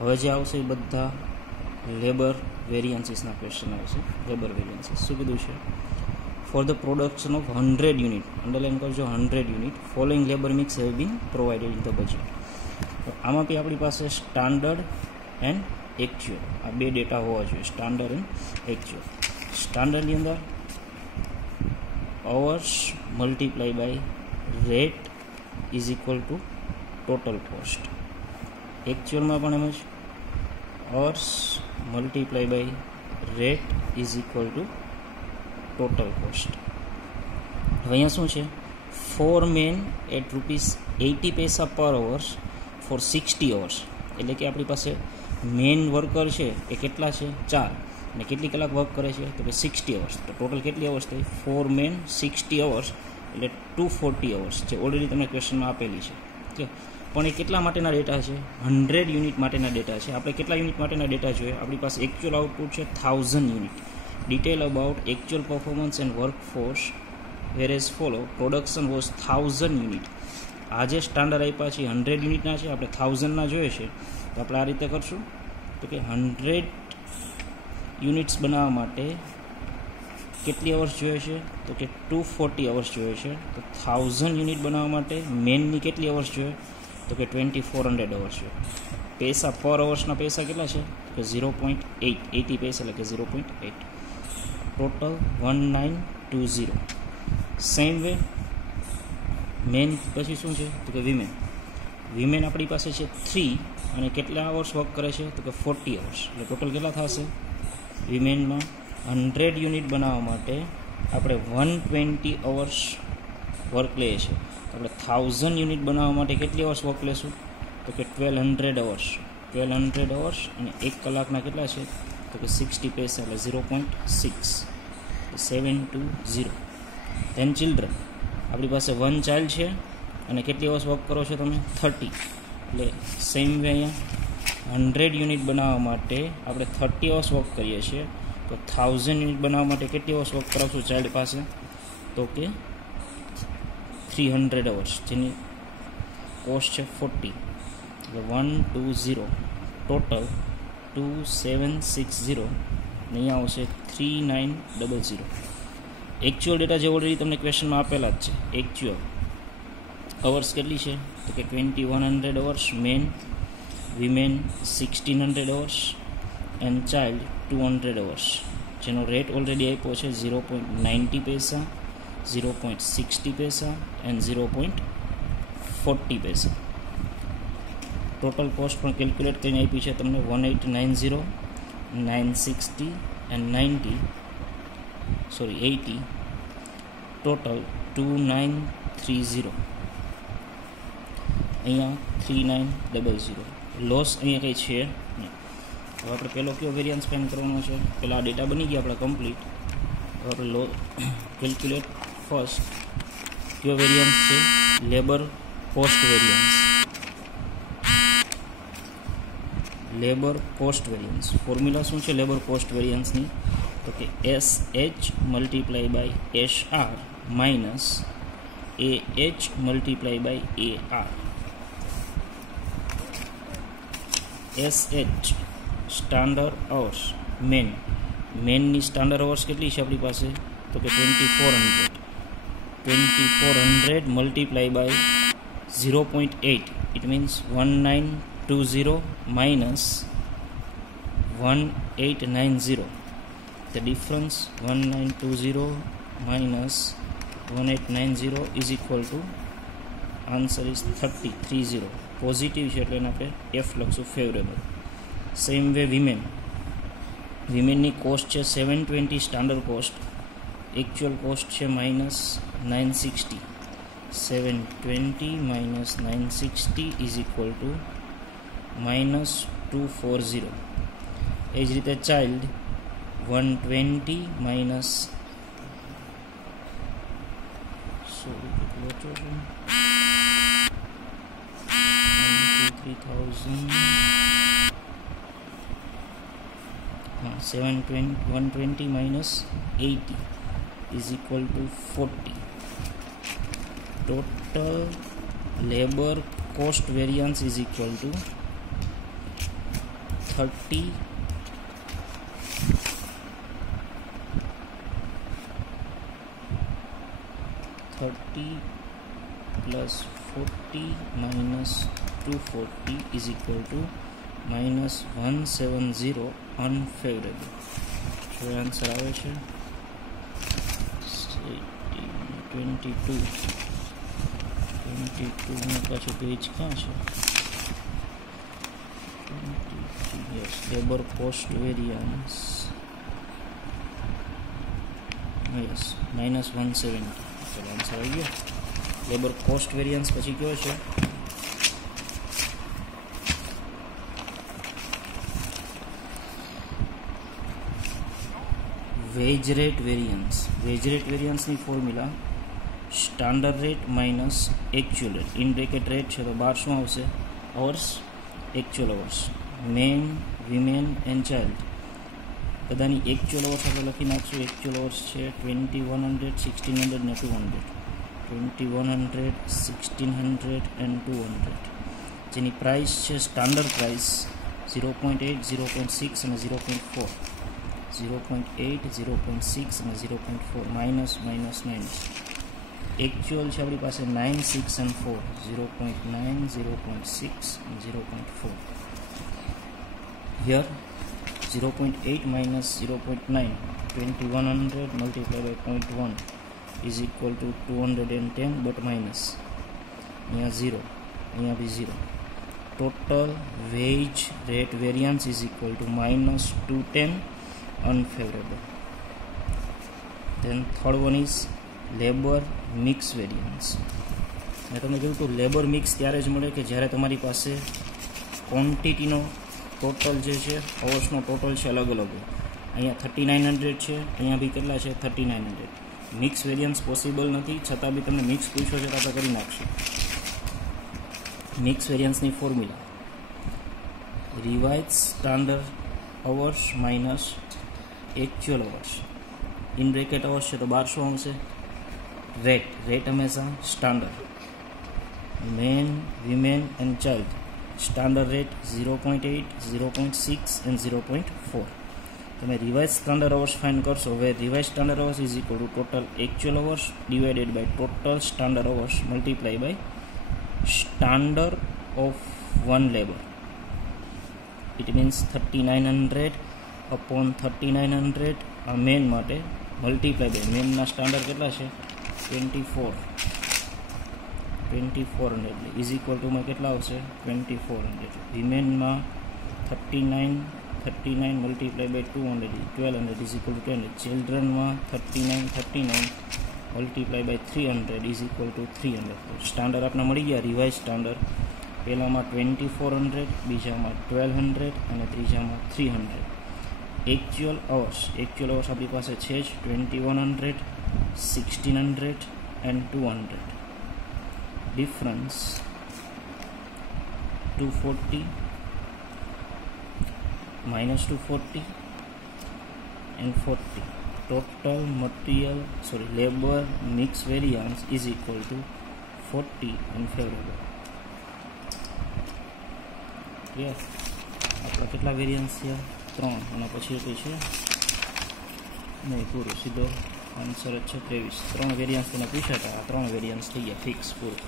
હવે જે આવશે એ બધા લેબર વેરિયન્સીસના ક્વેશ્ચન આવશે. લેબર વેરિયન્સીસ શું કીધું છે? For the production of 100 unit, underline કરજો 100 unit, following labour mix have been provided in the budget. આમાં બી આપણી પાસે સ્ટાન્ડર્ડ એન્ડ એકચ્યુઅલ આ બે ડેટા હોવા જોઈએ, સ્ટાન્ડર્ડ એન્ડ એકચ્યુઅલ. સ્ટાન્ડર્ડની અંદર hours multiply by rate is equal to total cost. એકચ્યુઅલમાં પણ એમ જ hours multiply by rate is equal to total cost. હવે અહીંયા શું છે? 4 મેન એટ ₹80 પર અવર્સ ફોર 60 અવર્સ. એટલે કે આપણી પાસે મેન વર્કર છે એ કેટલા છે? 4. અને કેટલી કલાક વર્ક કરે છે? તો કે 60 અવર્સ. તો ટોટલ કેટલી અવર્સ થઈ? 4 મેન 60 અવર્સ એટલે 240 અવર્સ જે ઓલરેડી તમને ક્વેશ્ચનમાં આપેલી છે. પણ એ કેટલા માટેના ડેટા છે? 100 યુનિટ માટેના ડેટા છે. આપણે કેટલા યુનિટ માટેના ડેટા જોઈએ? આપણી પાસે એકચ્યુઅલ આઉટપુટ છે 1000 unit. Detail about actual performance and workforce whereas follow production was 1000 unit. આ જે સ્ટાન્ડર્ડ આપ્યા છે 100 યુનિટના છે, આપણે 1000ના જોઈએ છે. તો આપણે આ રીતે કરશું તો કે 100 યુનિટ્સ બનાવવા માટે કેટલી અવર્સ જોઈએ છે? તો કે 240 અવર્સ જોઈએ છે. તો 1000 યુનિટ બનાવવા માટે મેનની કેટલી અવર્સ જોઈએ? તો કે 2400 અવર્સ જોઈએ. પૈસા પર અવર્સના પૈસા કેટલા છે? તો કે 0.8, 80 પૈસા એટલે કે 0.8. ટોટલ 1920. સેમ વે મેન પછી શું છે? તો કે વિમેન. વિમેન આપણી પાસે છે 3 અને કેટલા અવર્સ વર્ક કરે છે? તો કે 40 અવર્સ. એટલે ટોટલ કેટલા થશે? વિમેનમાં 100 યુનિટ બનાવવા માટે આપણે 120 અવર્સ વર્ક લઈએ છીએ. તો આપણે 1000 યુનિટ બનાવવા માટે કેટલી અવર્સ વર્ક લેશું? તો કે 1200 અવર્સ. 1200 અવર્સ અને 1 કલાકના કેટલા છે? તો કે 60 પૈસા એટલે 0.6. 720. Then children. આપણી પાસે 1 ચાઇલ્ડ છે અને કેટલી અવર્સ વર્ક કરો છો તમે? 30. એટલે સેમ વે અહીંયા 100 યુનિટ બનાવવા માટે આપણે 30 અવર્સ વર્ક કરીએ છીએ. તો 1000 યુનિટ બનાવવા માટે કેટલી અવર્સ વર્ક કરાવશું ચાઇલ્ડ પાસે? તો કે 300 અવર્સ જેની કોસ્ટ છે 40. એટલે 120. ટોટલ 2760 અને અહીંયા આવશે 3900. એકચ્યુઅલ ડેટા જે ઓલરેડી તમને ક્વેશ્ચનમાં આપેલા જ છે. એકચ્યુઅલ અવર્સ કેટલી છે? તો કે 2100 hours main, women 1600 hours and child 200 hours જેનો રેટ ઓલરેડી આપ્યો છે 0.90 પૈસા, 0.60 પૈસા એન્ડ 0.40 પૈસા. ટોટલ કોસ્ટ પણ કેલ્ક્યુલેટ કરીને આપી છે તમને 1890, 960 એન્ડ 80. ટોટલ 2930. અહીંયા 3900. લોસ અહીંયા કંઈ છે નહીં. હવે આપણે પહેલો કયો વેરિયન્સ ફાઇન્ડ કરવાનો છે? પહેલાં આ ડેટા બની ગયા આપણા કમ્પ્લીટ. હવે આપણે કેલ્ક્યુલેટ ફર્સ્ટ કયો વેરિયન્સ છે? Labour cost variance. Labour cost variance formula શું છે લેબર કોસ્ટ વેરિયન્સની? તો કે SH multiply by HR minus AH multiply by AR. SH standard hours man. મેનની સ્ટાન્ડર્ડ અવર્સ કેટલી છે આપણી પાસે? તો કે 2400. 2400 multiply by 0.8. It means 1920 minus 1890. The difference 1920 minus 1890 is equal to answer is 30. Positive છે એટલે એને આપણે F લખશું, ફેવરેબલ. Same way women. વિમેનની કોસ્ટ છે 720 સ્ટાન્ડર્ડ કોસ્ટ. એકચ્યુઅલ કોસ્ટ છે -960. 720 minus 960 is equal to -240. એ જ રીતે child 120 minus 120 minus 80 is equal to 40. Total labor cost variance is equal to 30 plus 40 minus 240 is equal to minus 170 unfavorable. So answer આવે છે 22 નું પાછું page ક્યાં છે? 22, yes, labor cost variance, yes, minus 170. ચલો answer આવી ગયો. લેબર કોસ્ટ વેરિયન્સ પછી કયો છે? Wage rate variance. Wage rate વેરિયન્સની formula standard rate minus actual rate. In bracket rate છે તો 12 શું આવશે? Hours, actual hours, main, women and child. બધાની એકચ્યુઅલ અવર્સ આપણે લખી નાખશું. એકચ્યુઅલ અવર્સ છે 2100, 1600 ને 200. 2100, 1600 એન્ડ 200. જેની પ્રાઇસ છે સ્ટાન્ડર્ડ પ્રાઇસ 0.8, 0.6 અને 0.4. 0.8, 0.6 અને 0.4 માઇનસ માઇનસ માઇનસ. એકચ્યુઅલ છે આપણી પાસે 9, 6 અને 4. 0.9, 0.6 અને 0.4. Here 0.8 minus 0.9, 2100 multiplied by 0.1 is equal to 210, but minus. અહીંયા 0, અહીંયા બી 0. Total wage rate variance is equal to minus 210 unfavorable. Then third one is labor mix variance. મેં તમને કહ્યું હતું લેબર મિક્સ ત્યારે જ મળે કે જ્યારે તમારી પાસે ક્વોન્ટિટીનો ટોટલ જે છે અવર્સનો ટોટલ છે અલગ અલગ હોય. અહીંયા 3900 છે, અહીંયા બી કેટલા છે? 3900. મિક્સ વેરિયન્સ પોસિબલ નથી, છતાં બી તમને મિક્સ પૂછ્યો છે તો આપણે કરી નાખશું. મિક્સ વેરિયન્સની formula revise standard hours minus actual hours. In bracket hours છે તો 1200 આવશે. રેટ, રેટ હંમેશા standard. Man, women and child. Standard rate 0.8, 0.6 and 0.4. તમે રિવાઇઝ સ્ટાન્ડર્ડ અવર્સ ફાઇન્ડ કરશો. હવે revise standard hours is equal to total actual hours divided by total standard hours multiply by standard of one labour. It means 3900 upon 3900 આ main માટે multiply by મેનના standard કેટલા છે? 2400 is equal ટુમાં કેટલા આવશે? 2400. વિમેનમાં 39 multiply by 200 1200 is equal to 200. ચિલ્ડ્રનમાં 39 multiply by 300 is equal to 300. Standard આપણા મળી ગયા રિવાઇઝ સ્ટાન્ડર્ડ. પહેલામાં 2400, બીજામાં 1200 અને ત્રીજામાં 300. એકચ્યુઅલ અવર્સ આપણી પાસે છે જ 2100, 1600 and 200. Difference 240 minus 240 and 40. Total labor mix variance is equal to 40 unfavorable. Clear? આપણા કેટલા વેરિયન્સ થયા? 3. અને પછી કંઈ છે નહીં, પૂરું. સીધો આન્સર જ છે 23. 3 વેરિયન્સ તેને પૂછ્યા હતા, આ 3 વેરિયન્સ થઈ ગયા ફિક્સ પૂરું.